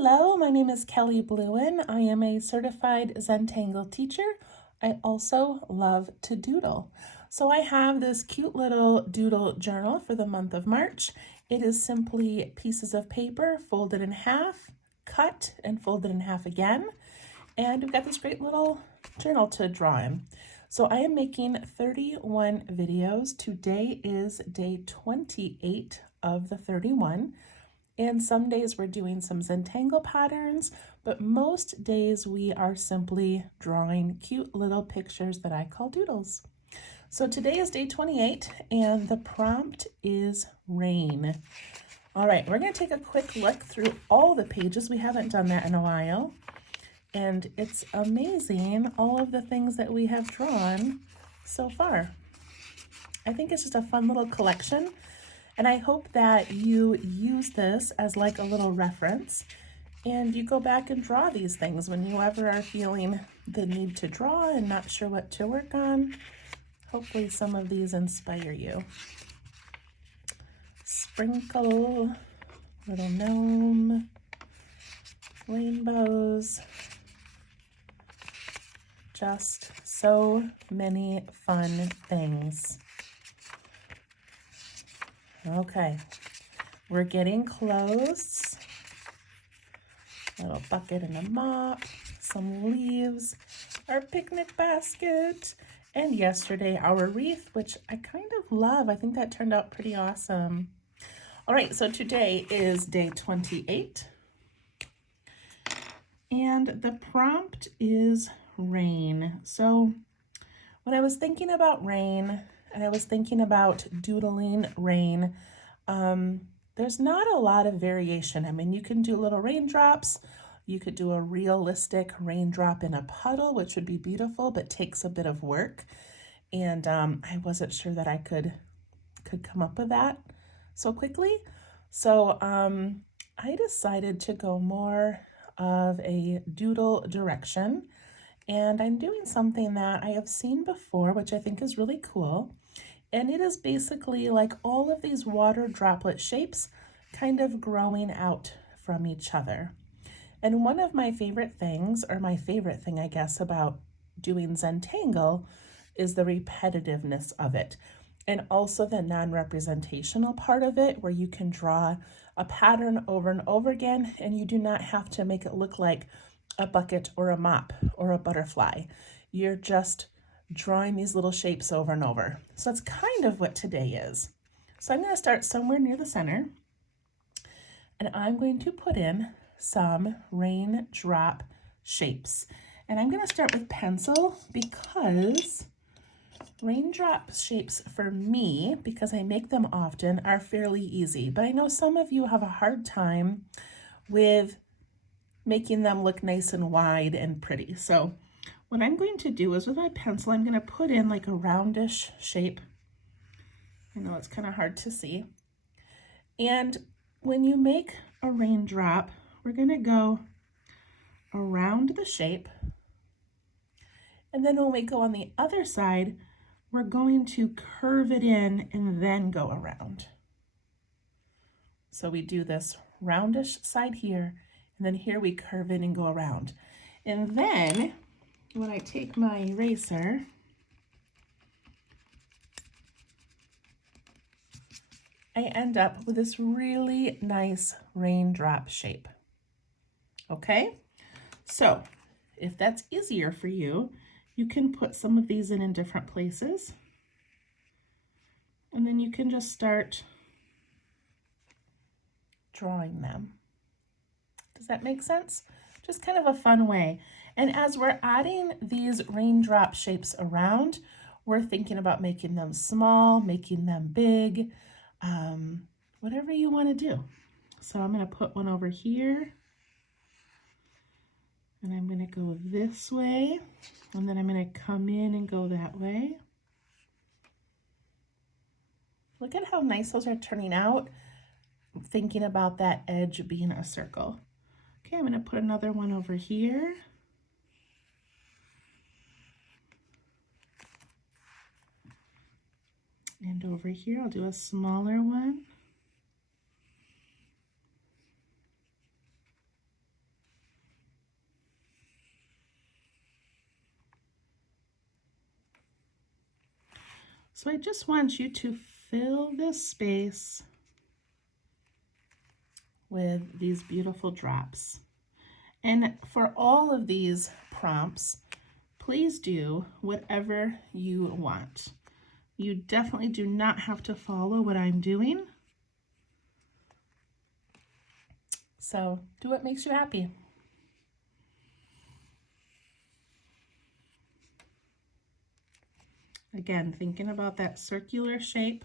Hello, my name is Kelly Bluen. I am a certified Zentangle teacher. I also love to doodle. So I have this cute little doodle journal for the month of March. It is simply pieces of paper folded in half, cut and folded in half again. And we've got this great little journal to draw in. So I am making 31 videos. Today is day 28 of the 31. And some days we're doing some Zentangle patterns, but most days we are simply drawing cute little pictures that I call doodles. So today is day 28 and the prompt is rain. All right, we're gonna take a quick look through all the pages. We haven't done that in a while. And it's amazing all of the things that we have drawn so far. I think it's just a fun little collection. And I hope that you use this as like a little reference and you go back and draw these things when you ever are feeling the need to draw and not sure what to work on. Hopefully some of these inspire you. Sprinkle, little gnome, rainbows, just so many fun things. Okay, we're getting close. A little bucket and a mop, some leaves, our picnic basket, and yesterday our wreath, which I kind of love. I think that turned out pretty awesome. All right, so today is day 28. And the prompt is rain. So when I was thinking about rain, and I was thinking about doodling rain, there's not a lot of variation. I mean, you can do little raindrops. You could do a realistic raindrop in a puddle, which would be beautiful, but takes a bit of work. And I wasn't sure that I could come up with that so quickly. So I decided to go more of a doodle direction. And I'm doing something that I have seen before, which I think is really cool. And it is basically like all of these water droplet shapes kind of growing out from each other. And one of my favorite things, or my favorite thing, I guess, about doing Zentangle is the repetitiveness of it. And also the non-representational part of it, where you can draw a pattern over and over again, and you do not have to make it look like a bucket or a mop or a butterfly. You're just drawing these little shapes over and over. So that's kind of what today is. So I'm going to start somewhere near the center, and I'm going to put in some raindrop shapes. And I'm going to start with pencil because raindrop shapes for me, because I make them often, are fairly easy. But I know some of you have a hard time with making them look nice and wide and pretty. So what I'm going to do is with my pencil, I'm going to put in like a roundish shape. I know it's kind of hard to see. And when you make a raindrop, we're going to go around the shape. And then when we go on the other side, we're going to curve it in and then go around. So we do this roundish side here, and then here we curve in and go around. And then when I take my eraser, I end up with this really nice raindrop shape. Okay, so if that's easier for you, you can put some of these in different places. And then you can just start drawing them. Does that make sense? Just kind of a fun way. And as we're adding these raindrop shapes around, we're thinking about making them small, making them big, whatever you want to do. So I'm going to put one over here, and I'm going to go this way, and then I'm going to come in and go that way. Look at how nice those are turning out, thinking about that edge being a circle. Okay, I'm going to put another one over here. And over here, I'll do a smaller one. So I just want you to fill this space with these beautiful drops. And for all of these prompts, please do whatever you want. You definitely do not have to follow what I'm doing. So do what makes you happy. Again, thinking about that circular shape.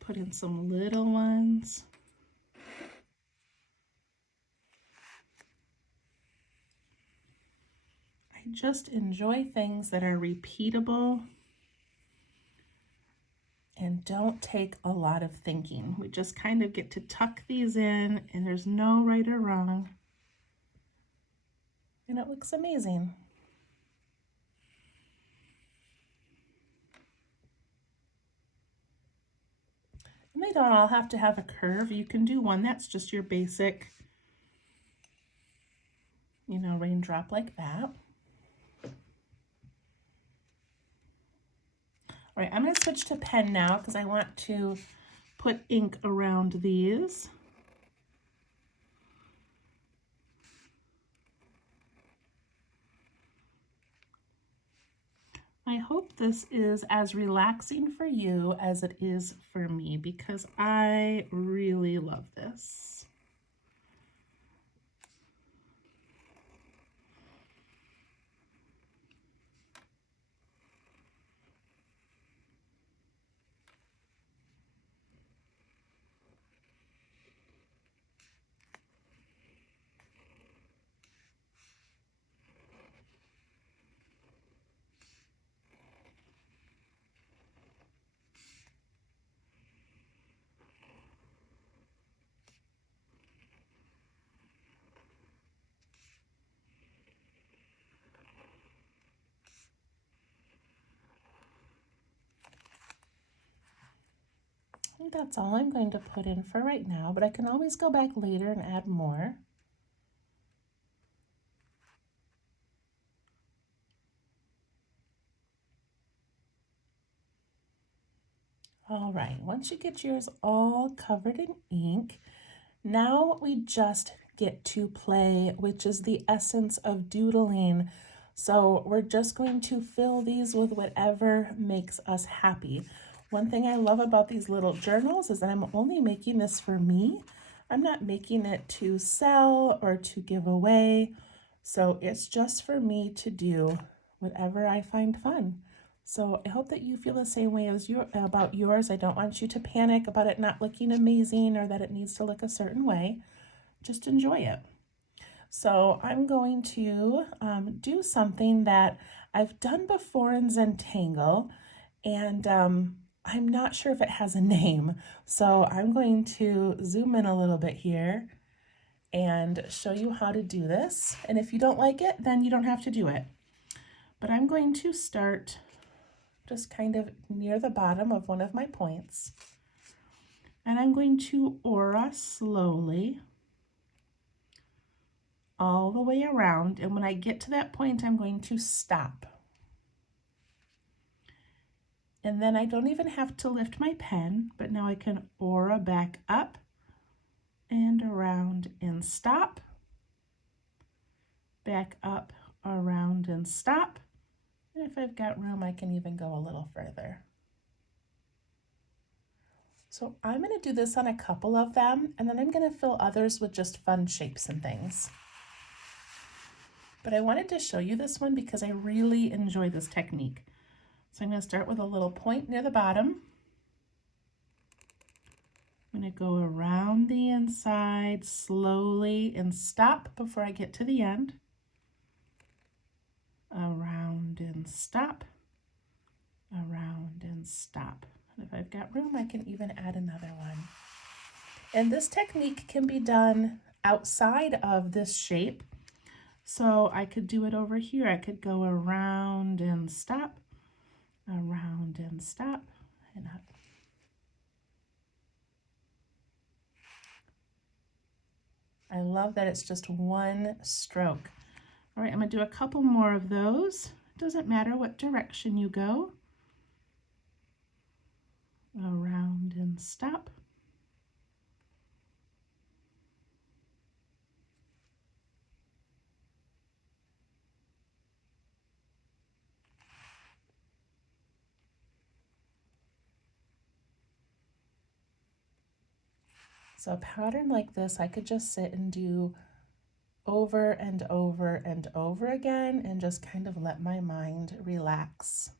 Put in some little ones. I just enjoy things that are repeatable and don't take a lot of thinking. We just kind of get to tuck these in, and there's no right or wrong. And it looks amazing. And they don't all have to have a curve. You can do one that's just your basic, raindrop like that. All right, I'm going to switch to pen now because I want to put ink around these. I hope this is as relaxing for you as it is for me, because I really love this. I think that's all I'm going to put in for right now, but I can always go back later and add more. All right, once you get yours all covered in ink, now we just get to play, which is the essence of doodling. So we're just going to fill these with whatever makes us happy. One thing I love about these little journals is that I'm only making this for me. I'm not making it to sell or to give away. So it's just for me to do whatever I find fun. So I hope that you feel the same way as about yours. I don't want you to panic about it not looking amazing or that it needs to look a certain way. Just enjoy it. So I'm going to do something that I've done before in Zentangle, and I'm not sure if it has a name. So I'm going to zoom in a little bit here and show you how to do this. And if you don't like it, then you don't have to do it. But I'm going to start just kind of near the bottom of one of my points. And I'm going to aura slowly all the way around. And when I get to that point, I'm going to stop. And then I don't even have to lift my pen, but now I can aura back up and around and stop. Back up, around and stop. And if I've got room, I can even go a little further. So I'm going to do this on a couple of them, and then I'm going to fill others with just fun shapes and things. But I wanted to show you this one because I really enjoy this technique. So I'm going to start with a little point near the bottom. I'm going to go around the inside slowly and stop before I get to the end. Around and stop, around and stop. And if I've got room, I can even add another one. And this technique can be done outside of this shape. So I could do it over here. I could go around and stop, around and stop, and up. I love that it's just one stroke. All right, I'm going to do a couple more of those. It doesn't matter what direction you go. around and stop. So a pattern like this, I could just sit and do over and over and over again and just kind of let my mind relax.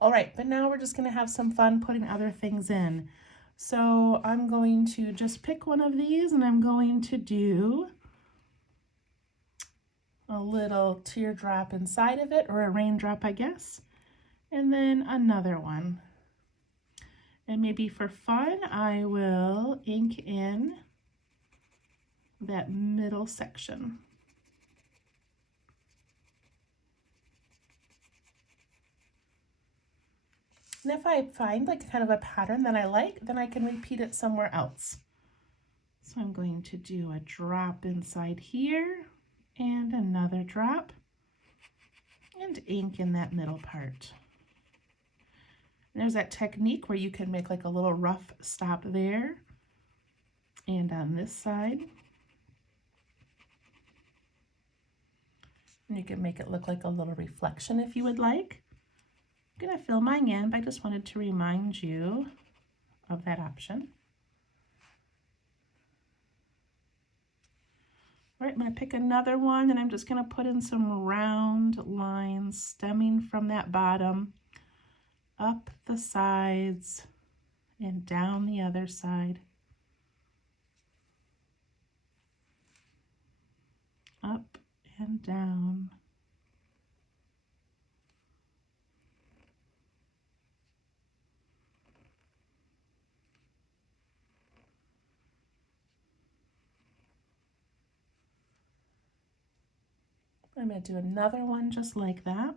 All right, but now we're just gonna have some fun putting other things in. So I'm going to just pick one of these and I'm going to do a little teardrop inside of it, or a raindrop, I guess, and then another one. And maybe for fun, I will ink in that middle section. And if I find like kind of a pattern that I like, then I can repeat it somewhere else. So I'm going to do a drop inside here and another drop and ink in that middle part. And there's that technique where you can make like a little rough stop there and on this side. And you can make it look like a little reflection if you would like. I'm gonna fill mine in, but I just wanted to remind you of that option. All right, I'm gonna pick another one and I'm just gonna put in some round lines stemming from that bottom, up the sides and down the other side. Up and down. I'm going to do another one just like that.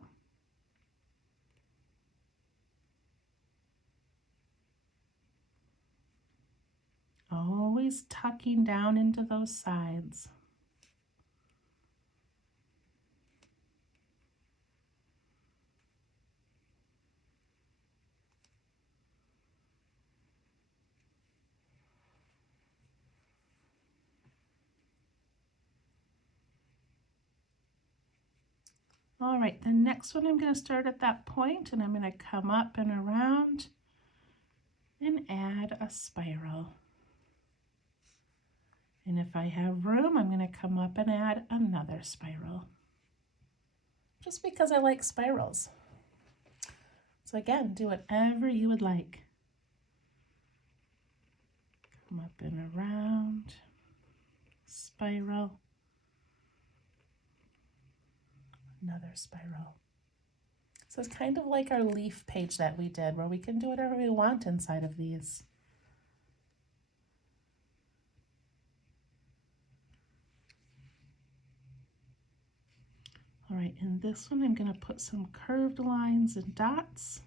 Always tucking down into those sides. All right, the next one I'm going to start at that point and I'm going to come up and around and add a spiral. And if I have room, I'm going to come up and add another spiral. Just because I like spirals. So again, do whatever you would like. Come up and around, spiral, another spiral. So it's kind of like our leaf page that we did, where we can do whatever we want inside of these. All right, in this one, I'm going to put some curved lines and dots.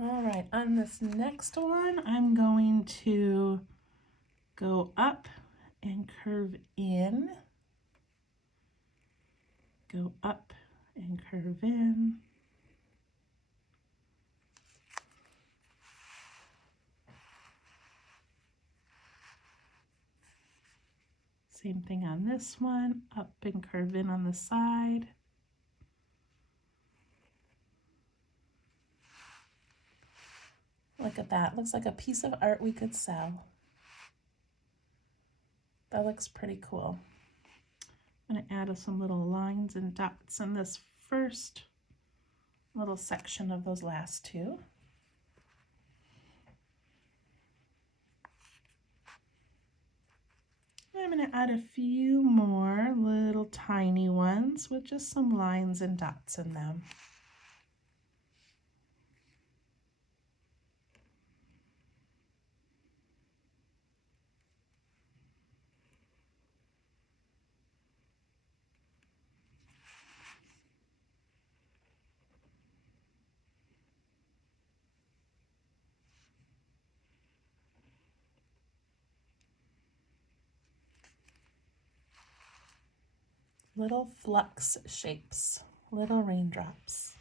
All right, on this next one, I'm going to go up and curve in, go up and curve in, same thing on this one, up and curve in on the side. Look at that, looks like a piece of art we could sell. That looks pretty cool. I'm going to add some little lines and dots in this first little section of those last two. I'm going to add a few more little little tiny ones with just some lines and dots in them. Little flux shapes, little raindrops.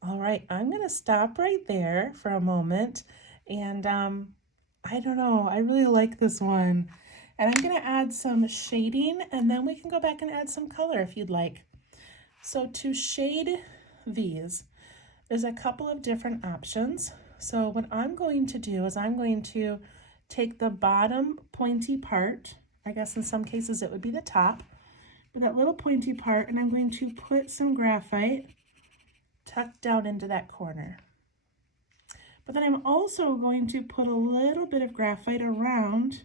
All right, I'm going to stop right there for a moment. And I don't know, I really like this one. And I'm going to add some shading, and then we can go back and add some color if you'd like. So to shade these, there's a couple of different options. So what I'm going to do is I'm going to take the bottom pointy part, I guess in some cases it would be the top, but that little pointy part, and I'm going to put some graphite tucked down into that corner. But then I'm also going to put a little bit of graphite around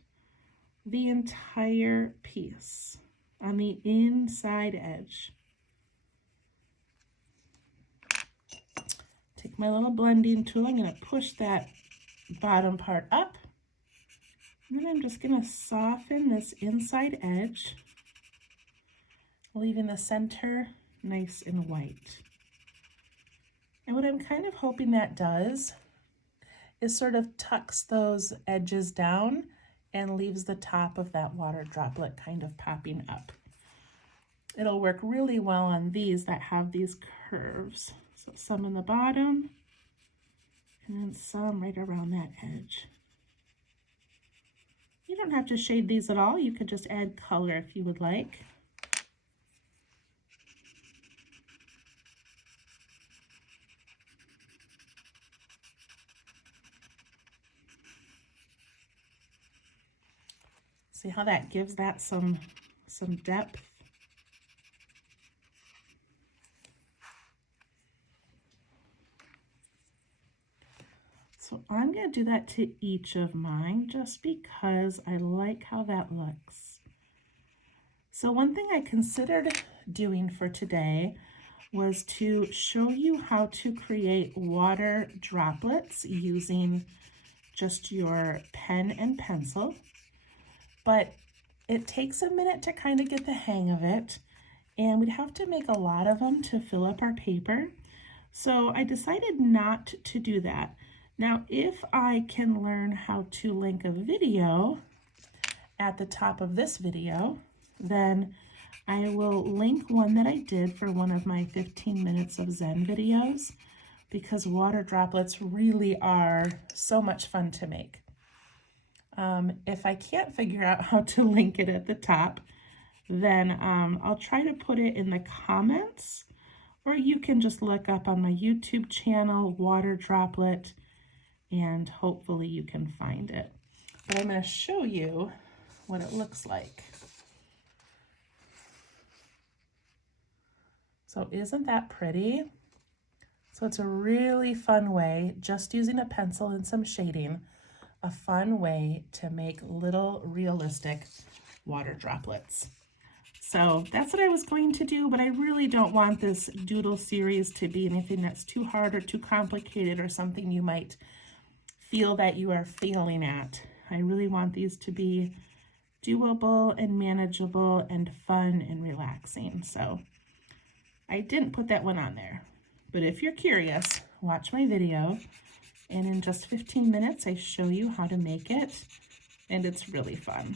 the entire piece on the inside edge. Take my little blending tool, I'm going to push that bottom part up. And then I'm just going to soften this inside edge, leaving the center nice and white. And what I'm kind of hoping that does is sort of tucks those edges down and leaves the top of that water droplet kind of popping up. It'll work really well on these that have these curves. So some in the bottom and then some right around that edge. You don't have to shade these at all. You could just add color if you would like. See how that gives that some depth? So I'm going to do that to each of mine just because I like how that looks. So one thing I considered doing for today was to show you how to create water droplets using just your pen and pencil. But it takes a minute to kind of get the hang of it, and we'd have to make a lot of them to fill up our paper. So I decided not to do that. Now, if I can learn how to link a video at the top of this video, then I will link one that I did for one of my 15 minutes of Zen videos, because water droplets really are so much fun to make. If I can't figure out how to link it at the top, then I'll try to put it in the comments, or you can just look up on my YouTube channel, water droplet, and hopefully you can find it. But I'm going to show you what it looks like. So isn't that pretty? So it's a really fun way, just using a pencil and some shading, a fun way to make little realistic water droplets. So that's what I was going to do, but I really don't want this doodle series to be anything that's too hard or too complicated or something you might feel that you are failing at. I really want these to be doable and manageable and fun and relaxing. So I didn't put that one on there, but if you're curious, watch my video, and in just 15 minutes I show you how to make it, and it's really fun.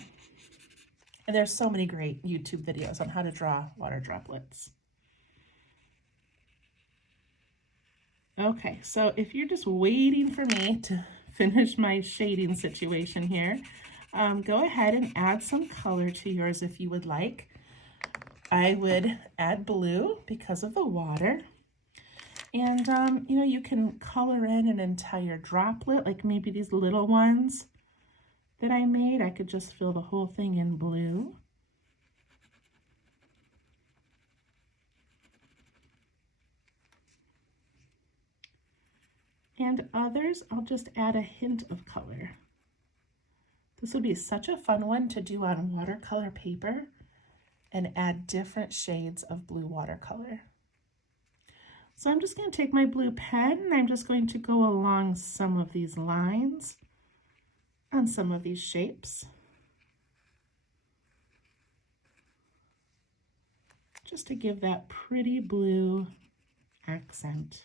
And there's so many great YouTube videos on how to draw water droplets. Okay, so if you're just waiting for me to finish my shading situation here, go ahead and add some color to yours if you would like. I would add blue because of the water. And, you know, you can color in an entire droplet, like maybe these little ones that I made. I could just fill the whole thing in blue. And others, I'll just add a hint of color. This would be such a fun one to do on watercolor paper and add different shades of blue watercolor. So I'm just going to take my blue pen and I'm just going to go along some of these lines on some of these shapes, just to give that pretty blue accent.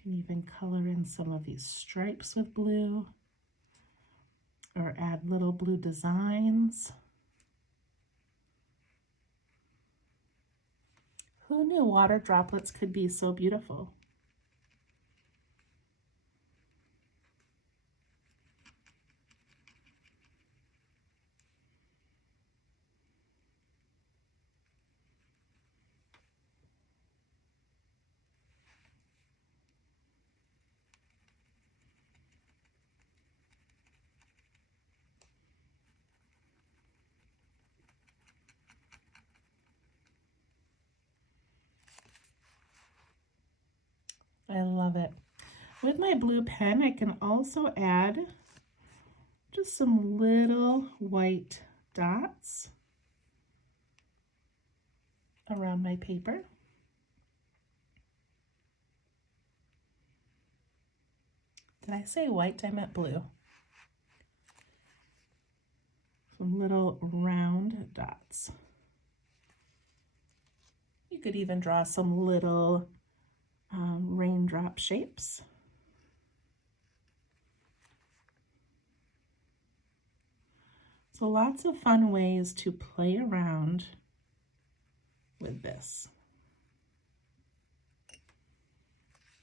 Can even color in some of these stripes with blue or add little blue designs. Who knew water droplets could be so beautiful? I love it. With my blue pen, I can also add just some little white dots around my paper. Did I say white? I meant blue. Some little round dots. You could even draw some little raindrop shapes. So lots of fun ways to play around with this.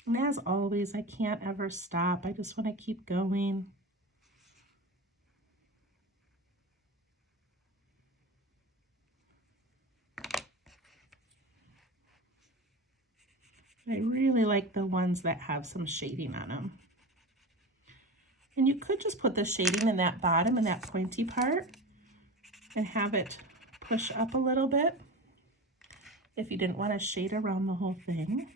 And as always, I can't ever stop. I just want to keep going. I really like the ones that have some shading on them. And you could just put the shading in that bottom and that pointy part and have it push up a little bit if you didn't want to shade around the whole thing.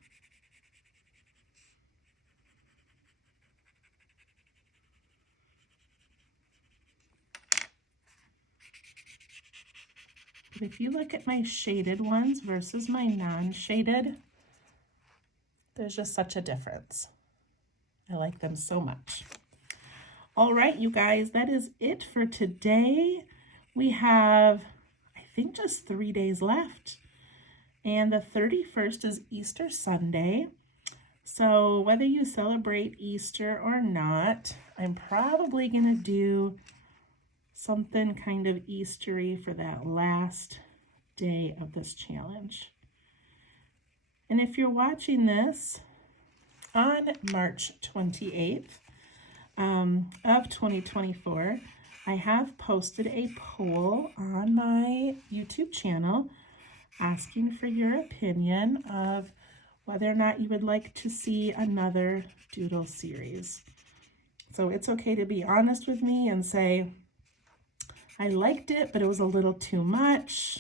But if you look at my shaded ones versus my non-shaded, there's just such a difference. I like them so much. All right, you guys, that is it for today. We have, I think, just 3 days left. And the 31st is Easter Sunday. So whether you celebrate Easter or not, I'm probably going to do something kind of Eastery for that last day of this challenge. And if you're watching this on March 28th of 2024, I have posted a poll on my YouTube channel asking for your opinion of whether or not you would like to see another doodle series. So it's okay to be honest with me and say, I liked it, but it was a little too much,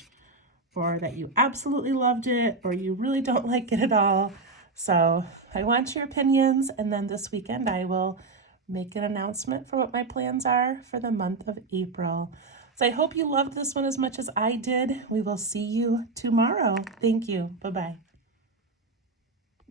or that you absolutely loved it, or you really don't like it at all. So I want your opinions, and then this weekend I will make an announcement for what my plans are for the month of April. So I hope you loved this one as much as I did. We will see you tomorrow. Thank you. Bye-bye.